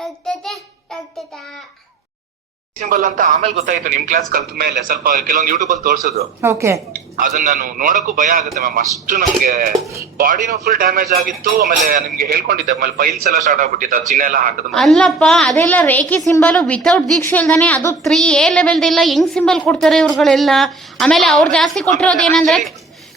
ರಕ್ತದ ಸಿಂಬಲ್ ಅಂತ ಆಮೇಲೆ ಗೊತ್ತಾಯ್ತು ನಿಮ್ ಕ್ಲಾಸ್ ಕಲ್ತ ಮೇಲೆ. ಸ್ವಲ್ಪ ಕೆಲವೊಂದು ಯೂಟ್ಯೂಬ್ ಅಲ್ಲಿ ತೋರ್ಸಿದ್ರು. ಓಕೆ ಅದನ್ನ ನಾನು ನೋಡಕ್ಕೂ ಭಯ ಆಗುತ್ತೆ ಮ್ಯಾಮ್ ಅಷ್ಟು ನಮ್ಗೆ ಬಾಡಿನೂ ಫುಲ್ ಡ್ಯಾಮೇಜ್ ಆಗಿತ್ತು. ಆಮೇಲೆ ನಿಮ್ಗೆ ಹೇಳ್ಕೊಂಡಿದ್ದೆ. ಆಮೇಲೆ ಫೈಲ್ಸ್ ಎಲ್ಲ ಸ್ಟಾರ್ಟ್ ಆಗ್ಬಿಟ್ಟಿತ್ತು. ಚಿನ್ನ ಎಲ್ಲ ಹಾಕಿದ ಅಲ್ಲಪ್ಪ ಅದೆಲ್ಲ ರೇಖಿ ಸಿಂಬಲ್ ವಿತೌಟ್ ದೀಕ್ಷೆ ಇಲ್ದಾನೆ ಅದು ತ್ರೀ ಎ ಲೆವೆಲ್ದೆಲ್ಲ ಹೆಂಗ್ ಸಿಂಬಲ್ ಕೊಡ್ತಾರೆ ಇವ್ರುಗಳೆಲ್ಲ? ಆಮೇಲೆ ಅವ್ರು ಜಾಸ್ತಿ ಕೊಟ್ಟಿರೋದು ಏನಂದ್ರೆ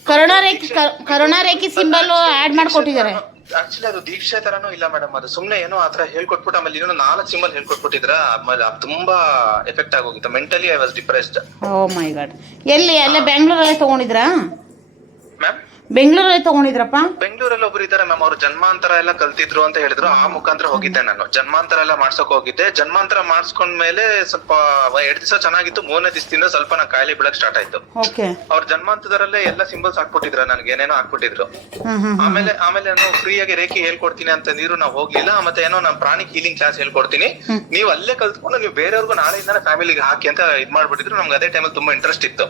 Karuna reiki Karuna reiki symbol add ಮಾಡ್ಕೊಟ್ಟಿದ್ದಾರೆ. Actually ಅದು ದೀಕ್ಷೆ ತರನೂ ಇಲ್ಲ ಮೇಡಮ್ ಅದು ಸುಮ್ನೆ ಏನೋ ಆತರ ಹೇಳ್ಕೊಟ್ಬಿಟ್ಟು ಆಮೇಲೆ ಇನ್ನೊಂದು ನಾಲ್ಕು ಸಿಂಬಲ್ ಹೇಳ್ಕೊಟ್ಬಿಟ್ಟಿದ್ರ ಆಮೇಲೆ ಅದು ತುಂಬಾ ಎಫೆಕ್ಟ್ ಆಗೋಗಿತ್ತು. Mentally I was depressed oh my god ಎಲ್ಲಿ ಎಲ್ಲ ಬೆಂಗಳೂರಲ್ಲೇ ತಗೊಂಡಿದ್ರಾ? ಮ್ಯಾಮ್ ಬೆಂಗಳೂರಲ್ಲೇ ತಗೊಂಡಿದ್ರಪ್ಪ? ಬೆಂಗಳೂರಲ್ಲಿ ಒಬ್ರು ಇದಾರೆ ಮ್ಯಾಮ್ ಅವ್ರು ಜನ್ಮಾಂತರ ಎಲ್ಲ ಕಲ್ತಿದ್ರು ಅಂತ ಹೇಳಿದ್ರು. ಆ ಮುಖಾಂತರ ಹೋಗಿದ್ದೆ ನಾನು. ಜನ್ಮಾಂತರ ಎಲ್ಲ ಮಾಡ್ಸಕ್ ಹೋಗಿದ್ದೆ. ಜನ್ಮಾಂತರ ಮಾಡಿಸ್ಕೊಂಡ್ಮೇಲೆ ಸ್ವಲ್ಪ ಎರಡ್ ದಿವಸ ಚೆನ್ನಾಗಿತ್ತು. ಮೂರನೇ ದಿವಸದಿಂದ ಸ್ವಲ್ಪ ನಾ ಕಾಯಿಲೆ ಬೀಳಕ್ ಸ್ಟಾರ್ಟ್ ಆಯ್ತು. ಓಕೆ. ಅವ್ರ ಜನ್ಮಾಂತದರಲ್ಲೇ ಎಲ್ಲ ಸಿಂಬಲ್ಸ್ ಹಾಕ್ಬಿಟ್ಟಿದ್ರ ನನ್ಗೆ. ಏನೇನೋ ಹಾಕ್ಬಿಟ್ಟಿದ್ರು. ಆಮೇಲೆ ಆಮೇಲೆ ನಾನು ಫ್ರೀ ಆಗಿ ರೇಖೆ ಹೇಳ್ಕೊಡ್ತೀನಿ ಅಂತ ನೀರು ನಾವು ಹೋಗ್ಲಿಲ್ಲ. ಮತ್ತೆ ಏನೋ ನಾನು ಪ್ರಾಣಿಕ್ ಹೀಲಿಂಗ್ ಕ್ಲಾಸ್ ಹೇಳ್ಕೊಡ್ತೀನಿ. ನೀವು ಅಲ್ಲೇ ಕಲ್ತ್ಕೊಂಡು ನೀವು ಬೇರೆಯವ್ರಿಗೂ ನಾಳೆಯಿಂದ ಫ್ಯಾಮಿಲಿಗೆ ಹಾಕಿ ಅಂತ ಇದ್ ಮಾಡ್ಬಿಟ್ಟಿದ್ರು. ನಮ್ಗೆ ಅದೇ ಟೈಮಲ್ಲಿ ತುಂಬಾ ಇಂಟ್ರೆಸ್ಟ್ ಇತ್ತು.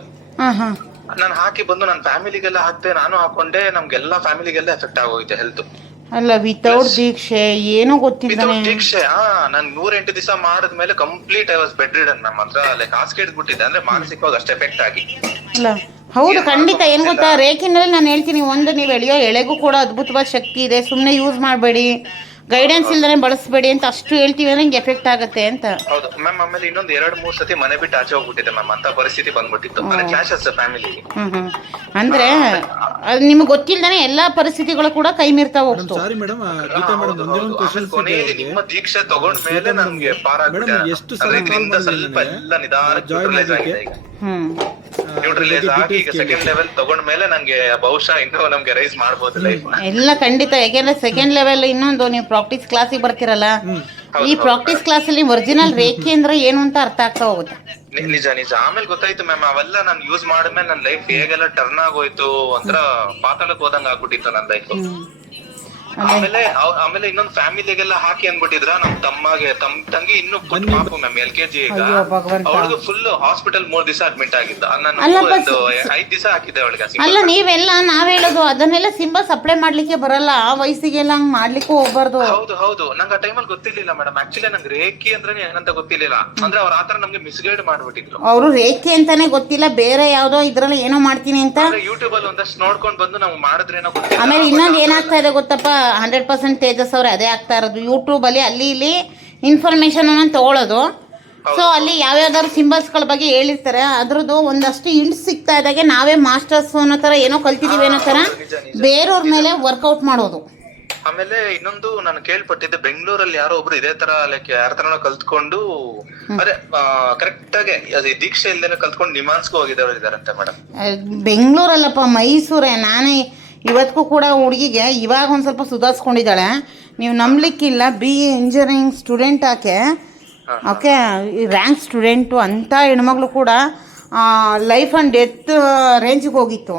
ನಾನು ಹಾಕಿ ಬಂದು ನನ್ನ ಫ್ಯಾಮಿಲಿಗೆಲ್ಲ ಹಾಕ್ತೆ ನಾನು ಹಾಕೊಂಡೆ ನಮ್ಗೆಲ್ಲ ಫ್ಯಾಮಿಲಿಗೆಲ್ಲ ಎಫೆಕ್ಟ್ ಆಗೋಯ್ತು ಹೆಲ್ತ್ ಅಲ್ಲ ವಿತೌಟ್ ದೀಕ್ಷೆ ಏನೂ ಗೊತ್ತಿಲ್ಲ ವಿತೌಟ್ ದೀಕ್ಷೆ ಹಾ ನಾನ್ ನೂರೆಂಟು ದಿವಸ ಮಾಡಿದ್ಮೇಲೆ complete I was bed ridden ನಮ್ಮ ಹತ್ರ. ಲೈಕ್ ಹಾಸಿಗೆ ಹಿಡ್ಬಿಟ್ಟಿದ್ದೆ ಅಂದ್ರೆ ಮಾನಸಿಕವಾಗಿ ಅಷ್ಟು ಎಫೆಕ್ಟ್ ಆಗಿ. ಅಲ್ಲ ಹೌದು ಖಂಡಿತ. ಏನು ಗೊತ್ತಾ? ರೇಖಿನಲ್ಲಿ ನಾನು ಹೇಳ್ತೀನಿ ಒಂದು ನೀವು ಎಳೆಯೋ ಎಳೆಗೂ ಕೂಡ ಅದ್ಭುತವಾದ ಶಕ್ತಿ ಇದೆ. ಸುಮ್ಮನೆ ಯೂಸ್ ಮಾಡಬೇಡಿ. ಗೈಡೆನ್ಸ್ ಇಲ್ದೇ ಬಳಸಬೇಡಿ ಅಂತ ಅಷ್ಟು ಹೇಳ್ತೀವಿ ಅಂದ್ರೆ ಹಿಂಗೆ ಎಫೆಕ್ಟ್ ಆಗುತ್ತೆ ಅಂತ. ಹೌದು. ಮ್ಯಾಮ್ ಆಮೇಲೆ ಇನ್ನೊಂದು ಎರಡು ಮೂರು ಸತಿ ಮನೆ ಬಿಟ್ಟು ಆಚೆ ಹೋಗ್ಬಿಟ್ಟಿದೆ ಮ್ಯಾಮ್ ಅಂತ ಪರಿಸ್ಥಿತಿ ಬಂದ್ಬಿಟ್ಟಿತ್ತು. ಅಂದ್ರೆ ಕ್ಲಾಶಸ್ ಫ್ಯಾಮಿಲಿ ಹ್ಮ್ ಹ್ಮ್. ಅಂದ್ರೆ ಅದು ನಿಮ್ಗೆ ಗೊತ್ತಿಲ್ದಾನೆ ಎಲ್ಲಾ ಪರಿಸ್ಥಿತಿಗಳು ಕೂಡ ಕೈ ಮೀರ್ತಾ ಹೋಗ್ತು. ಸಾರಿ ಮೇಡಮ್ ಗೀತಾ ಮೇಡಮ್ ಒಂದೇ ಒಂದು ಕ್ವಶನ್ಸ್ ಇದೆ ಕೊನೆಯಲ್ಲಿ ನಿಮ್ಮ ದೀಕ್ಷೆ ತಗೊಂಡ ಮೇಲೆ ನಮ್ಗೆ ಪಾರ ಮೇಡಮ್, ಎಷ್ಟು ಸಲ ಸ್ವಲ್ಪ? ಎಲ್ಲ ನಿಧಾನ Join ಆಗಿದೆ ಹ್ಮ್. ನ್ಯೂಟ್ರಲೈಸ್ ಬಗ್ಗೆ ಆಗಿ ಈಗ ಸೆಕೆಂಡ್. ಲೆವೆಲ್ ತಗೊಂಡ್ ಮೇಲೆ ನಂಗೆ ಬಹುಶಃ ಇನ್ನೂ ನಮ್ಗೆ ರೈಸ್ ಮಾಡ್ಬೋದು ಲೈಫ್ ಎಲ್ಲ ಖಂಡಿತ. ಯಾಕೆಂದ್ರೆ ಸೆಕೆಂಡ್ ಲೆವೆಲ್ ಇನ್ನೊಂದು ನೀವು ಪ್ರಾಕ್ಟೀಸ್ ಕ್ಲಾಸಿಗೆ ಬರ್ತಿರಲ್ಲ ಈ ಪ್ರಾಕ್ಟೀಸ್ ಕ್ಲಾಸಲ್ಲಿ ಒರಿಜಿನಲ್ ರೇಖೆ ಅಂದ್ರೆ ಏನು ಅಂತ ಅರ್ಥ ಆಗ್ತಾ ಹೋಗುತ್ತೆ. ನಿಜ ನಿಜ. ಆಮೇಲೆ ಗೊತ್ತಾಯ್ತು ಮ್ಯಾಮ್ ಅವೆಲ್ಲ ನಾನು ಯೂಸ್ ಮಾಡಿದ್ಮೇಲೆ ನನ್ನ ಲೈಫ್ ಹೇಗೆಲ್ಲ ಟರ್ನ್ ಆಗೋಯ್ತು ಒಂಥರ ಪಾತಾಳಕ್ ಹೋದಂಗ ಆಗ್ಬಿಟ್ಟಿತ್ತು ನನ್ನ ಲೈಫ್ ಆಮೇಲೆ ಆಮೇಲೆ ಇನ್ನೊಂದು ಫ್ಯಾಮಿಲಿಗೆಲ್ಲ ಹಾಕಿ ಅಂದ್ಬಿಟ್ಟಿದ್ರ? ನಮ್ ತಮ್ಮಗೆ ತಮ್ ತಂಗಿ ಇನ್ನು ಪಾಪು ಮ್ಯಾಮ್ ಎಲ್ ಕೆ ಜಿ ಈಗ. ಅವಳಿಗೆ ಫುಲ್ ಹಾಸ್ಪಿಟಲ್ ಮೂರ್ ದಿವಸ ಅಡ್ಮಿಟ್ ಆಗಿದ್ದ. ನಾನು ಒಂದು ಐದ್ ದಿವಸ ಹಾಕಿದ್ದೆ ಅವಳಿಗೆ ಅಲ್ಲ ನೀವೆಲ್ಲ ನಾವ್ ಹೇಳೋದು ಅದನ್ನೆಲ್ಲ ಸಿಂಬಾ ಸಪ್ಲೈ ಮಾಡ್ಲಿಕ್ಕೆ ಬರಲ್ಲ. ಆ ವಯಸ್ಸಿಗೆಲ್ಲ ಹಂಗ್ ಮಾಡ್ಲಿಕ್ಕೂ ಹೋಗ್ಬಾರ್ದು. ಹೌದು ಹೌದು. ನಂಗೆ ಆ ಟೈಮಲ್ಲಿ ಗೊತ್ತಿರ್ಲಿಲ್ಲ ಮೇಡಮ್ ಆಕ್ಚುಲಿ ನಂಗೆ ರೇಖಿ ಅಂದ್ರೆ ಏನಂತ ಗೊತ್ತಿರ್ಲಿಲ್ಲ. ಅಂದ್ರೆ ಅವ್ರ ಆತರ ನಮ್ಗೆ ಮಿಸ್ಗೈಡ್ ಮಾಡ್ಬಿಟ್ಟಿದ್ರು. ಅವರು ರೇಖೆ ಅಂತಾನೆ ಗೊತ್ತಿಲ್ಲ. ಬೇರೆ ಯಾವ್ದೋ ಇದ್ರಲ್ಲಿ ಏನೋ ಮಾಡ್ತೀನಿ ಅಂತ. ಯೂಟ್ಯೂಬ್ ಅಲ್ಲಿ ಒಂದಷ್ಟು ನೋಡ್ಕೊಂಡ್ ಬಂದು ನಾವು ಮಾಡಿದ್ರೇನೋ ಗೊತ್ತಿಲ್ಲ. ಆಮೇಲೆ ಇನ್ನೊಂದು ಏನಾಗ್ತಾ ಇದೆ ಗೊತ್ತಪ್ಪ? ಹಂಡ್ರೆಡ್ ಪರ್ಸೆಂಟ್ ತೇಜಸ್ ಅವ್ರೆ ಅದೇ ಆಗ್ತಾ ಇರೋದು. ಯೂಟ್ಯೂಬಲ್ಲಿ ಅಲ್ಲಿ ಇಲ್ಲಿ ಇನ್ಫಾರ್ಮೇಶನ್ ಅನ್ನ ತಗೊಳ್ಳೋದು ಸೊ ಅಲ್ಲಿ ಯಾವ್ಯಾವ್ದಾದ್ರು ಸಿಂಬಲ್ಸ್ಗಳ ಬಗ್ಗೆ ಹೇಳಿರ್ತಾರೆ. ಅದ್ರದ್ದು ಒಂದಷ್ಟು ಇಂಟ್ಸ್ ಸಿಗ್ತಾ ಇದ್ದಾಗೆ ನಾವೇ ಮಾಸ್ಟರ್ಸ್ ಅನ್ನೋ ಥರ ಏನೋ ಕಲ್ತಿದೀವಿ ಅನ್ನೋ ತರ. ಬೇರೆಯವ್ರ ಮೇಲೆ ವರ್ಕೌಟ್ ಮಾಡೋದು. ಆಮೇಲೆ ಇನ್ನೊಂದು ನಾನು ಕೇಳ್ಪಟ್ಟಿದ್ದೆ ಬೆಂಗಳೂರಲ್ಲಿ ಯಾರೋ ಒಬ್ರು ಇದೇ ತರ ಲೈಕ್ ಯಾರ ತರನೋ ಕಲ್ತ್ಕೊಂಡು ಅದೇ ಕರೆಕ್ಟ್ ಆಗಿ ಅದು ದೀಕ್ಷೆ ಇಲ್ದೇನೆ ಕಲ್ತ್ಕೊಂಡು ನಿಮಾನ್ಸ್ಗೂ ಹೋಗಿದವರು ಇದಾರಂತೆ ಮೇಡಮ್ ಬೆಂಗಳೂರಲ್ಲಪ್ಪ ಮೈಸೂರೇ. ನಾನೇ ಇವತ್ತಿಗೂ ಕೂಡ ಹುಡುಗಿಗೆ ಇವಾಗ ಒಂದು ಸ್ವಲ್ಪ ಸುಧಾರಿಸ್ಕೊಂಡಿದ್ದಾಳೆ. ನೀವು ನಂಬಲಿಕ್ಕಿಲ್ಲ ಬಿ ಎ ಇಂಜಿನಿಯರಿಂಗ್ ಸ್ಟೂಡೆಂಟ್ ಆಕೆ. ಓಕೆ ರ್ಯಾಂಕ್ ಸ್ಟೂಡೆಂಟು ಅಂಥ ಹೆಣ್ಮಗಳು ಕೂಡ ಲೈಫ್ ಆ್ಯಂಡ್ ಡೆತ್ ರೇಂಜಿಗೆ ಹೋಗಿತ್ತು.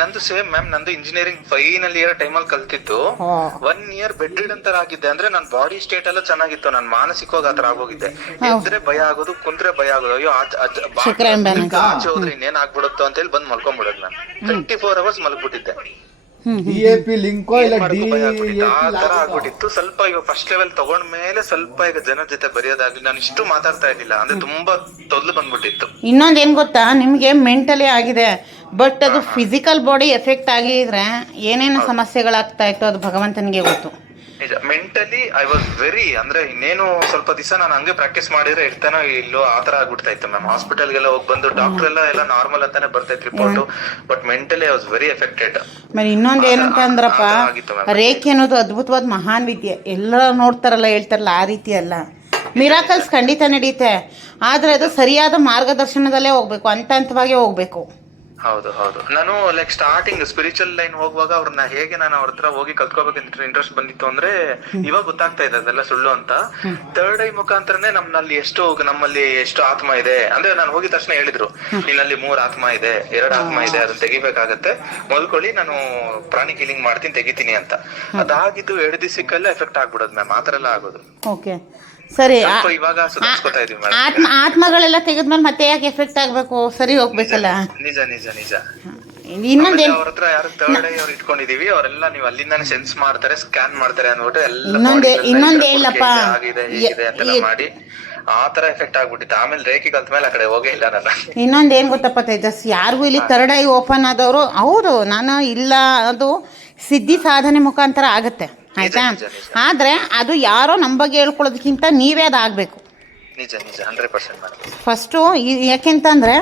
ನಂದು ಸೇಮ್ ಮ್ಯಾಮ್ ನಂದು ಇಂಜಿನಿಯರಿಂಗ್ ಫೈನಲ್ ಇಯರ್ ಟೈಮಲ್ಲಿ ಕಲ್ತಿತ್ತು ಹಾ. ಒನ್ ಇಯರ್ ಬೆಡ್ ರೀಡ್ ಅಂತ ಆಗಿದ್ದೆ ಅಂದ್ರೆ ನನ್ನ ಬಾಡಿ ಸ್ಟೇಟ್ ಎಲ್ಲ ಚೆನ್ನಾಗಿತ್ತು ನಾನು ಮಾನಸಿಕವಾಗಿ ಆತರ ಆಗೋಗಿದ್ದೆ. ಎದ್ರೆ ಭಯ ಆಗೋದು ಕುಂದ್ರೆ ಭಯ ಆಗೋದು. ಅಯ್ಯೋ ಆಚೆ ಹೋದ್ರೆ ಇನ್ನೇನ್ ಆಗ್ಬಿಡುತ್ತೋ ಅಂತ ಹೇಳಿ ಬಂದ್ ಮಲ್ಕೊಂಡ್ಬಿಡೋದು ನಾನು. ಟ್ವೆಂಟಿ ಫೋರ್ ಅವರ್ಸ್ ಮಲ್ಗ್ಬಿಟ್ಟಿದ್ದೆ. ಡಿ ಎ ಪಿ ಲಿಂಕೋ ಇಲ್ಲ ಆಗ್ಬಿಟ್ಟಿತ್ತು. ಆ ತರ ಆಗ್ಬಿಟ್ಟಿತ್ತು. ಸ್ವಲ್ಪ ಈಗ ಫಸ್ಟ್ ಲೆವೆಲ್ ತಗೊಂಡ ಮೇಲೆ ಸ್ವಲ್ಪ ಈಗ ಜನರ ಜೊತೆ ಬರೆಯೋದಾಗ್ಲಿ ನಾನು ಇಷ್ಟು ಮಾತಾಡ್ತಾ ಇರ್ಲಿಲ್ಲ. ಅಂದ್ರೆ ತುಂಬಾ ತೊದ್ಲು ಬಂದ್ಬಿಟ್ಟಿತ್ತು. ಇನ್ನೊಂದ್ ಏನ್ ಗೊತ್ತಾ? ನಿಮ್ಗೆ ಮೆಂಟಲಿ ಆಗಿದೆ. ಬಟ್ ಅದು ಫಿಸಿಕಲ್ ಬಾಡಿ ಎಫೆಕ್ಟ್ ಆಗಿದ್ರೆ ಏನೇನು ಸಮಸ್ಯೆಗಳಾಗ್ತಾ ಇತ್ತು ಅದು ಭಗವಂತನಿಗೆ ಗೊತ್ತು. ನಿಜ ಮೆಂಟಲಿ ಐ ವಾಸ್ ವೆರಿ ಅಂದ್ರೆ ಇನ್ನೇನು ಸ್ವಲ್ಪ ದಿವಸ ನಾನು ಹಂಗೆ ಪ್ರಾಕ್ಟೀಸ್ ಮಾಡಿದ್ರೆ ಇರ್ತಾನೋ ಇಲ್ಲೋ ಆತರ ಆಗ್ಬಿಡ್ತಾ ಇತ್ತು ಮ್ಯಾಮ್ ಹಾಸ್ಪಿಟಲ್ಗೆಲ್ಲ ಹೋಗಿ ಬಂದು ಡಾಕ್ಟರ್ ಎಲ್ಲ ಎಲ್ಲ ನಾರ್ಮಲ್ ಅಂತಾನೆ ಬರ್ತೈತೆ report but mentally I was very affected ಆಮೇಲೆ ಇನ್ನೊಂದು ಏನಂತ ಅಂದ್ರಪ್ಪ. ರೇಖೆ ಅನ್ನೋದು ಅದ್ಭುತವಾದ ಮಹಾನ್ ವಿದ್ಯೆ. ಎಲ್ಲ ನೋಡ್ತಾರಲ್ಲ ಹೇಳ್ತಾರಲ್ಲ ಆ ರೀತಿ ಅಲ್ಲ. ಮಿರಾಕಲ್ಸ್ ಖಂಡಿತ ನಡೀತೆ. ಆದರೆ ಅದು ಸರಿಯಾದ ಮಾರ್ಗದರ್ಶನದಲ್ಲೇ ಹೋಗ್ಬೇಕು ಹಂತ ಹಂತವಾಗಿ ಹೋಗ್ಬೇಕು. ಹೌದು ಹೌದು. ನಾನು ಲೈಕ್ ಸ್ಟಾರ್ಟಿಂಗ್ ಸ್ಪಿರಿಚುವಲ್ ಲೈನ್ ಹೋಗುವಾಗ ಅವ್ರನ್ನ ಹೇಗೆ ನಾನು ಅವ್ರ ಹತ್ರ ಹೋಗಿ ಕಲ್ತ್ಕೋಬೇಕಂತ ಇಂಟ್ರೆಸ್ಟ್ ಬಂದಿತ್ತು ಅಂದ್ರೆ ಇವಾಗ ಗೊತ್ತಾಗ್ತಾ ಇದೆ ಅದೆಲ್ಲ ಸುಳ್ಳು ಅಂತ. ಥರ್ಡ್ ಐ ಮುಖಾಂತರನೇ ನಮ್ಮಲ್ಲಿ ಎಷ್ಟು ನಮ್ಮಲ್ಲಿ ಎಷ್ಟು ಆತ್ಮ ಇದೆ. ಅಂದ್ರೆ ನಾನು ಹೋಗಿದ ತಕ್ಷಣ ಹೇಳಿದ್ರು ನಿನ್ನಲ್ಲಿ ಮೂರ್ ಆತ್ಮ ಇದೆ ಎರಡ್ ಆತ್ಮ ಇದೆ ಅದನ್ನ ತೆಗಿಬೇಕಾಗತ್ತೆ. ಮೊದ್ಕೊಳ್ಳಿ ನಾನು ಪ್ರಾಣಿ ಕಿಲಿಂಗ್ ಮಾಡ್ತೀನಿ ತೆಗಿತೀನಿ ಅಂತ. ಅದಾಗಿದ್ದು ಎರಡು ದಿವಸಕ್ಕೆಲ್ಲ ಎಫೆಕ್ಟ್ ಆಗ್ಬಿಡೋದು ಮ್ಯಾಮ್ ಆತರ ಎಲ್ಲ ಆಗೋದು. ಓಕೆ ಸರಿ ಇವಾಗ ಸುಧಾರಿಸ್ಕೊತಾ ಇದೀವಿ ಮೇಡಮ್ ಆತ್ಮ ಆತ್ಮಗಳೆಲ್ಲ ತೆಗೆದ್ಮೇಲೆ ಮತ್ತೆ ಯಾಕೆ ಎಫೆಕ್ಟ್ ಆಗಬೇಕು? ಸರಿ ಹೋಗ್ಬೇಕಲ್ಲ? ನಿಜ ನಿಜ ನಿಜ. ಇನ್ನೊಂದೇನು ಅವ್ರ ಹತ್ರ ಯಾರು ಥರ್ಡ್ ಐ ಅವ್ರು ಇಟ್ಕೊಂಡಿದೀವಿ ಅವರೆಲ್ಲ ನೀವು ಅಲ್ಲಿಂದಾನೆ ಸೆನ್ಸ್ ಮಾಡ್ತಾರೆ ಸ್ಕ್ಯಾನ್ ಮಾಡ್ತಾರೆ ಅಂದ್ಬಿಟ್ಟು ಎಲ್ಲ ಇನ್ನೊಂದೇ- body ಇನ್ನೊಂದೇ ಇಲ್ಲಪ್ಪ. ಆಗಿದೆ ಹೀಗಿದೆ ಅಂತೆಲ್ಲ ಈ- ಮಾಡಿ ಆ ತರ ಎಫೆಕ್ಟ್ ಆಗ್ಬಿಟ್ಟಿತ್ತು. ಆಮೇಲೆ ರೇಖೆ ಕಲ್ತ ಮೇಲೆ ಆ ಕಡೆ ಹೋಗೇ ಇಲ್ಲ ನಾನು ಇನ್ನೊಂದು ಏನು ಗೊತ್ತಪ್ಪ ತೇಜಸ್? ಯಾರಿಗೂ ಇಲ್ಲಿ ತರ್ಡ್ ಐ ಓಪನ್ ಆದವರು ಹೌದು ನಾನು ಇಲ್ಲ ಅದು ಸಿದ್ಧಿ ಸಾಧನೆ ಮುಖಾಂತರ ಆಗುತ್ತೆ. ಆಯ್ತಾ. ಆದರೆ ಅದು ಯಾರೋ ನಮ್ಮ ಬಗ್ಗೆ ಹೇಳ್ಕೊಳ್ಳೋದಕ್ಕಿಂತ ನೀವೇ ಅದಾಗಬೇಕು. ನಿಜ ನಿಜ ಹಂಡ್ರೆಡ್ ಪರ್ಸೆಂಟ್ ಫಸ್ಟು ಯಾಕೆಂತಂದರೆ